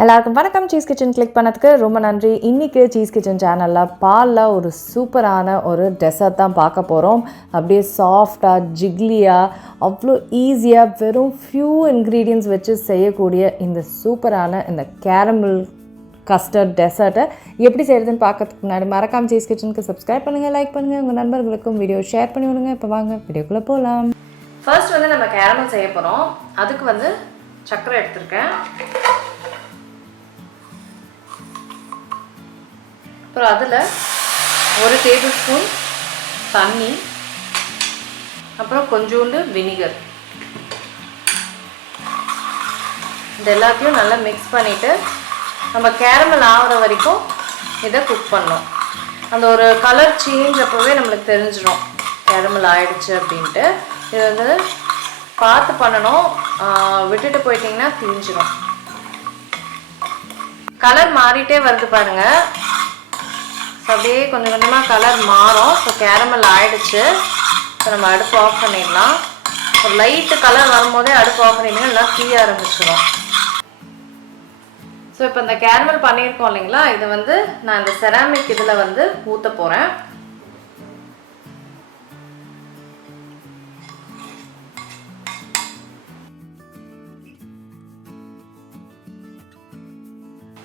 எல்லாருக்கும் வணக்கம். Cheese kitchen click பண்ணதுக்கு ரொம்ப நன்றி. இன்றைக்கி சீஸ் கிச்சன் சேனலில் பாலில் ஒரு சூப்பரான ஒரு டெசர்ட் தான் பார்க்க போகிறோம். அப்படியே சாஃப்டாக ஜிக்லியாக அவ்வளோ ஈஸியாக வெறும் ஃபியூ இன்க்ரீடியன்ட்ஸ் வச்சு செய்யக்கூடிய இந்த சூப்பரான இந்த கேரமல் கஸ்டர்ட் டெசர்ட்டை எப்படி செய்கிறதுன்னு பார்க்கறதுக்கு முன்னாடி மறக்காம சீஸ் கிச்சனுக்கு சப்ஸ்கிரைப் பண்ணுங்கள், லைக் பண்ணுங்கள், உங்கள் நண்பர்களுக்கும் வீடியோ ஷேர் பண்ணி விடுங்க. இப்போ வாங்க வீடியோக்குள்ளே போகலாம். ஃபர்ஸ்ட் நம்ம கேரமல் செய்ய போகிறோம். அதுக்கு சர்க்கரை எடுத்துருக்கேன். அப்புறம் அதில் 1 டேபிள் ஸ்பூன் தண்ணி, அப்புறம் கொஞ்சோண்டு வினிகர், இது எல்லாத்தையும் நல்லா மிக்ஸ் பண்ணிவிட்டு நம்ம கேரமல் ஆகிற வரைக்கும் இதை குக் பண்ணோம். அந்த ஒரு கலர் சேஞ்ச் அப்போவே நம்மளுக்கு தெரிஞ்சிடும் கேரமல் ஆகிடுச்சு அப்படின்ட்டு. இது பார்த்து பண்ணணும், விட்டுட்டு போயிட்டிங்கன்னா தீஞ்சிடும். கலர் மாறிட்டே வருது பாருங்கள். அப்படியே கொஞ்சம் கொஞ்சமாக கலர் மாறும். ஸோ கேரமல் ஆகிடுச்சு. ஸோ நம்ம அடுப்பு ஆஃப் பண்ணிடலாம். ஒரு லைட்டு கலர் வரும்போதே அடுப்பு ஆஃப் பண்ணிடலாம், நல்லா தீய ஆரம்பிச்சிடும். ஸோ இப்போ இந்த கேரமல் பண்ணியிருக்கோம் இல்லைங்களா, இதை நான் இந்த செராமிக் இதில் ஊற்ற போகிறேன்.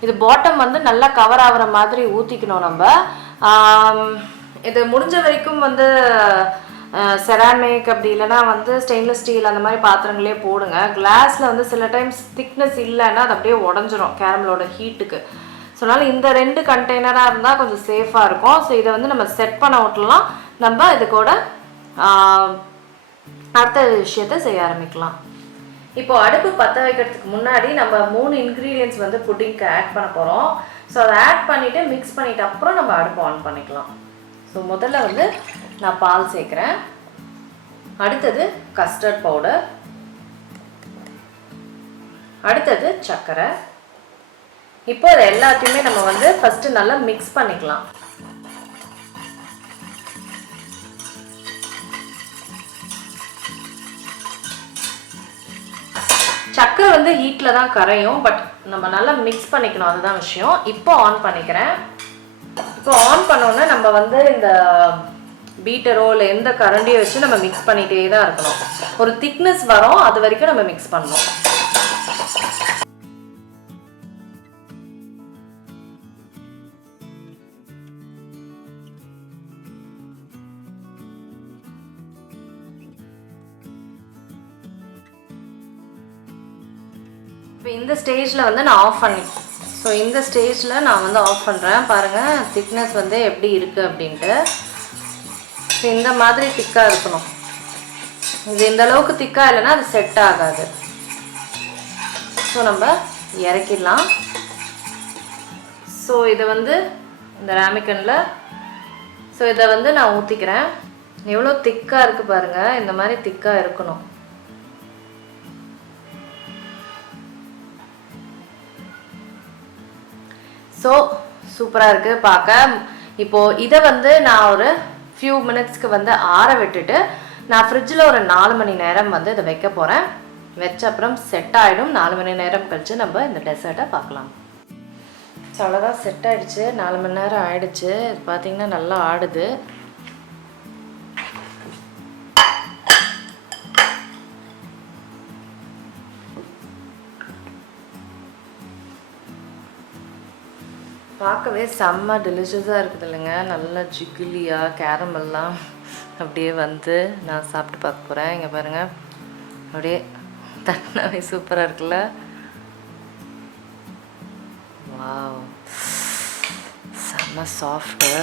இது பாட்டம் நல்லா கவர் ஆகிற மாதிரி ஊற்றிக்கணும் நம்ம. இது முடிஞ்ச வரைக்கும் செராமிக் அப்படி இல்லைனா ஸ்டெயின்லெஸ் ஸ்டீல் அந்த மாதிரி பாத்திரங்களே போடுங்க. கிளாஸில் சில டைம்ஸ் திக்னஸ் இல்லைன்னா அது அப்படியே உடஞ்சிரும் கேரமலோட ஹீட்டுக்கு. ஸோ அதனால் இந்த 2 கண்டெய்னராக இருந்தால் கொஞ்சம் சேஃபாக இருக்கும். ஸோ இதை நம்ம செட் பண்ண விட்டுலாம். நம்ம இது கூட அடுத்த விஷயத்தை செய்ய ஆரம்பிக்கலாம். இப்போ அடுப்பு பற்ற வைக்கிறதுக்கு முன்னாடி நம்ம 3 இன்க்ரீடியன்ட்ஸ் புட்டிங்க்கு ஆட் பண்ண போகிறோம். ஸோ அதை ஆட் பண்ணிவிட்டு மிக்ஸ் பண்ணிவிட்டு அப்புறம் நம்ம அடுப்பு ஆன் பண்ணிக்கலாம். ஸோ முதல்ல நான் பால் சேர்க்குறேன். அடுத்தது கஸ்டர்ட் பவுடர், அடுத்தது சர்க்கரை. இப்போ இது எல்லாத்தையுமே நம்ம ஃபஸ்ட்டு நல்லா மிக்ஸ் பண்ணிக்கலாம். சர்க்கரை ஹீட்டில் தான் கரையும், பட் நம்ம நல்லா மிக்ஸ் பண்ணிக்கணும், அதுதான் விஷயம். இப்போ ஆன் பண்ணிக்கிறேன். இப்போ ஆன் பண்ணோன்னே நம்ம இந்த பீட்டரோ இல்லை எந்த கரண்டியை வச்சு நம்ம மிக்ஸ் பண்ணிகிட்டே தான் இருக்கணும். ஒரு திக்னஸ் வரும், அது வரைக்கும் நம்ம மிக்ஸ் பண்ணணும். இப்போ இந்த ஸ்டேஜில் நான் ஆஃப் பண்ணிட்டேன். ஸோ இந்த ஸ்டேஜில் நான் ஆஃப் பண்ணுறேன். பாருங்கள் திக்னஸ் எப்படி இருக்குது அப்படின்ட்டு. ஸோ இந்த மாதிரி திக்காக இருக்கணும். இது இந்த அளவுக்கு திக்காக இல்லைன்னா அது செட் ஆகாது. ஸோ நம்ம இறக்கிடலாம். ஸோ இதை இந்த ராமிக்கனில் ஸோ இதை நான் ஊற்றிக்கிறேன். எவ்வளோ திக்காக இருக்குது பாருங்கள், இந்த மாதிரி திக்காக இருக்கணும். ஸோ சூப்பராக இருக்குது பார்க்க. இப்போது இதை நான் ஒரு ஃபியூ மினிட்ஸ்க்கு ஆற விட்டுட்டு நான் ஃப்ரிட்ஜில் ஒரு 4 மணி நேரம் இதை வைக்க போகிறேன். வச்ச அப்புறம் செட் ஆகிடும். 4 மணி நேரம் கழித்து நம்ம இந்த டெசர்ட்டை பார்க்கலாம். ஸோ அவ்வளோதான், செட் ஆகிடுச்சு. 4 மணி நேரம் ஆகிடுச்சு. பார்த்திங்கன்னா நல்லா ஆடுது. பார்க்கவே செம்ம டெலிஷியஸாக இருக்குது இல்லைங்க. நல்லா ஜிகிலியாக கேரமெல்லாம் அப்படியே நான் சாப்பிட்டு பார்க்க போகிறேன். இங்கே பாருங்கள், அப்படியே தன்னாவே சூப்பராக இருக்குல்ல. வாவ், செம்ம சாஃப்ட்டு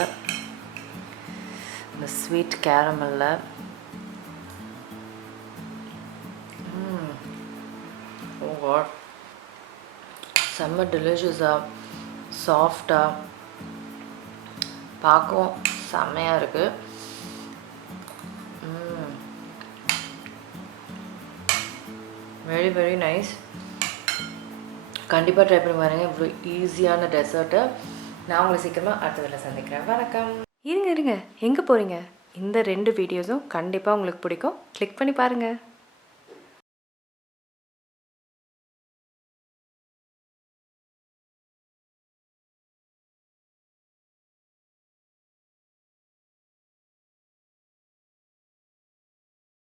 இந்த ஸ்வீட் கேரமல்ல. ஓ காட், செம்ம டெலிஷியஸாக சாஃப்டாக பார்க்கவும் செம்மையாக இருக்குது. Very very nice. கண்டிப்பாக ட்ரை பண்ணி பாருங்கள். இவ்வளோ ஈஸியான டெசர்ட்டு. நான் உங்களை சீக்கிரமாக அடுத்த வேலை சந்திக்கிறேன். வணக்கம். இருங்க எங்கே போகிறீங்க? இந்த 2 வீடியோஸும் கண்டிப்பாக உங்களுக்கு பிடிக்கும். கிளிக் பண்ணி பாருங்கள்.